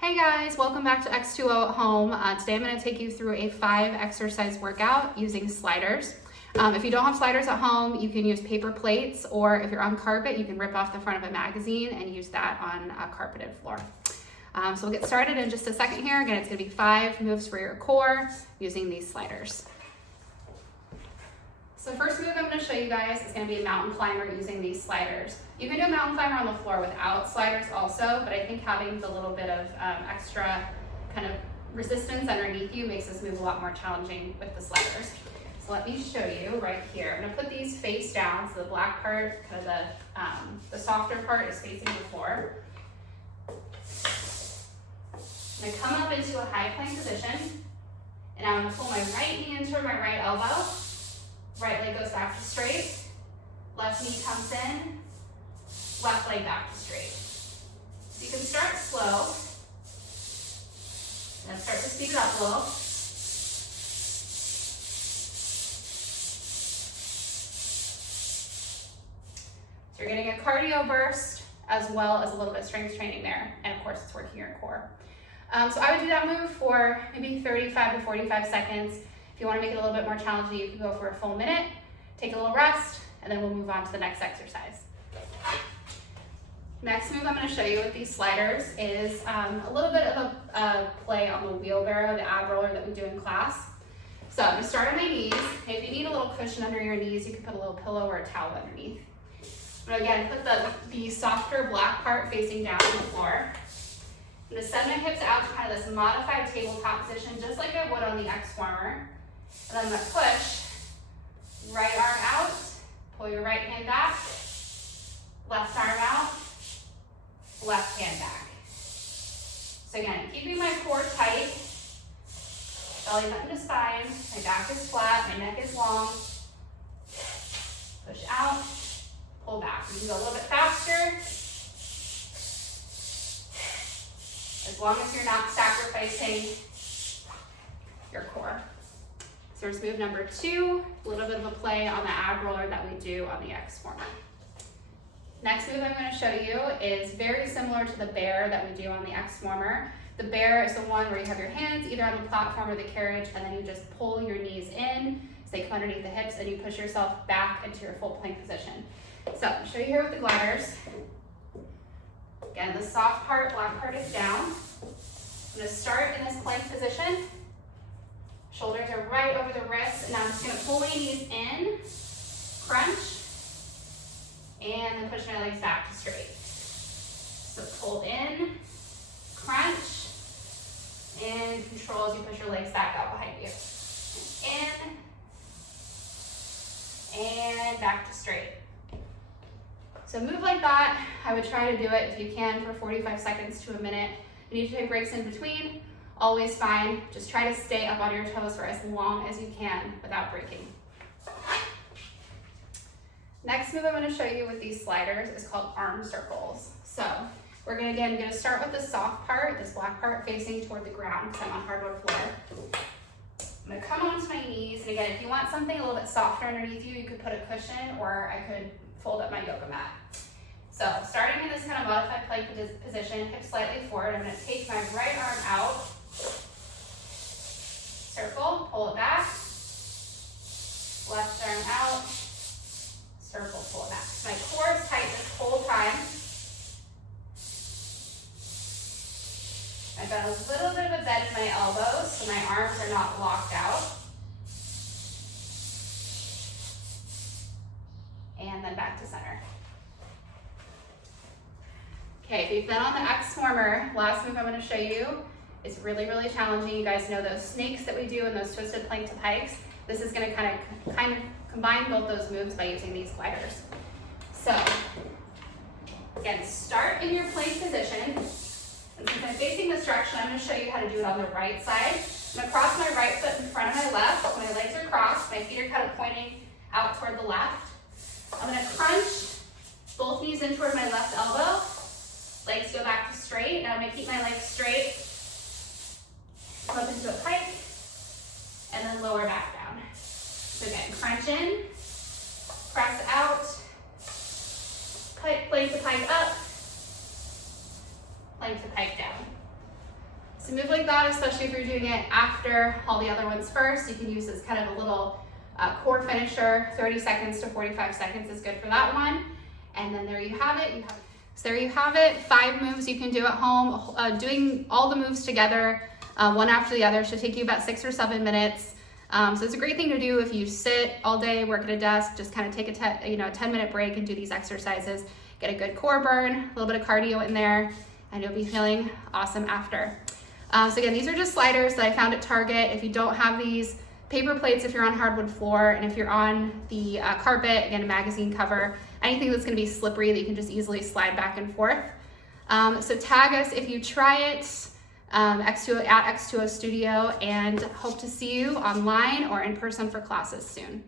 Hey guys, welcome back to X2O at Home. Today I'm going to take you through a 5-exercise workout using sliders. If you don't have sliders at home, you can use paper plates, or if you're on carpet, you can rip off the front of a magazine and use that on a carpeted floor. So we'll get started in just a second here. Again, it's going to be 5 moves for your core using these sliders. So the first move I'm going to show you guys is going to be a mountain climber using these sliders. You can do a mountain climber on the floor without sliders also, but I think having the little bit of extra kind of resistance underneath you makes this move a lot more challenging with the sliders. So let me show you right here. I'm going to put these face down, so the black part, kind of the softer part is facing the floor. I'm going to come up into a high plank position, and I'm going to pull my right knee into my right elbow. Right leg goes back to straight, left knee comes in, left leg back to straight. So you can start slow, and then start to speed it up a little. So you're getting a cardio burst as well as a little bit of strength training there, and of course it's working your core. So I would do that move for maybe 35 to 45 seconds. If you want to make it a little bit more challenging, you can go for a full minute, take a little rest, and then we'll move on to the next exercise. Next move I'm going to show you with these sliders is a little bit of a play on the wheelbarrow, the ab roller that we do in class. So I'm going to start on my knees. If you need a little cushion under your knees, you can put a little pillow or a towel underneath. I'm going to again put the softer black part facing down on the floor. I'm going to send my hips out to kind of this modified tabletop position, just like I would on the X warmer. And then I'm going to push, right arm out, pull your right hand back, left arm out, left hand back. So again, keeping my core tight, belly button to spine, my back is flat, my neck is long. Push out, pull back. You can go a little bit faster, as long as you're not sacrificing your core. So here's move number 2, a little bit of a play on the ab roller that we do on the X former. Next move I'm going to show you is very similar to the bear that we do on the X warmer. The bear is the one where you have your hands either on the platform or the carriage, and then you just pull your knees in so they come underneath the hips, and you push yourself back into your full plank position. So I'll show you here with the gliders. Again, the soft part, black part is down. I'm going to start in this plank position. Shoulders are right over the wrists, and I'm just going to pull my knees in, crunch, and then push my legs back to straight. So pull in, crunch, and control as you push your legs back out behind you. In, and back to straight. So move like that. I would try to do it, if you can, for 45 seconds to a minute. You need to take breaks in between. Always fine. Just try to stay up on your toes for as long as you can without breaking. Next move I'm going to show you with these sliders is called arm circles. So we're going to start with the soft part, this black part facing toward the ground because I'm on hardwood floor. I'm going to come onto my knees, and again, if you want something a little bit softer underneath you, you could put a cushion, or I could fold up my yoga mat. So starting in this kind of modified plank position, hips slightly forward, I'm going to take my right arm out, circle, pull it back, left arm out, circle, pull it back. My core is tight this whole time. I've got a little bit of a bend in my elbows, so my arms are not locked out. And then back to center. Okay, if you've been on the X warmer, last move I'm going to show you is really, really challenging. You guys know those snakes that we do and those twisted plank to pikes. This is going to kind of combine both those moves by using these gliders. So, again, start in your plank position. And since I'm facing this direction, I'm going to show you how to do it on the right side. I'm going to cross my right foot in front of my left. My legs are crossed. My feet are kind of pointing out toward the left. I'm going to crunch both knees in toward my left elbow. Legs go back to straight, and I'm going to keep my legs straight. Come up into a pike, and then lower back down. So again, crunch in, press out, plank to pike up, plank to pike down. So move like that, especially if you're doing it after all the other ones first. You can use this kind of a little core finisher. 30 seconds to 45 seconds is good for that one. And then there you have it. So there you have it. 5 moves you can do at home. Doing all the moves together, one after the other, should take you about 6 or 7 minutes. So it's a great thing to do if you sit all day, work at a desk, just kind of take a 10-minute break and do these exercises. Get a good core burn, a little bit of cardio in there, and you'll be feeling awesome after. So again, these are just sliders that I found at Target. If you don't have these, paper plates if you're on hardwood floor, and if you're on the carpet, again, a magazine cover, anything that's gonna be slippery that you can just easily slide back and forth. So tag us if you try it at X2O Studio, and hope to see you online or in person for classes soon.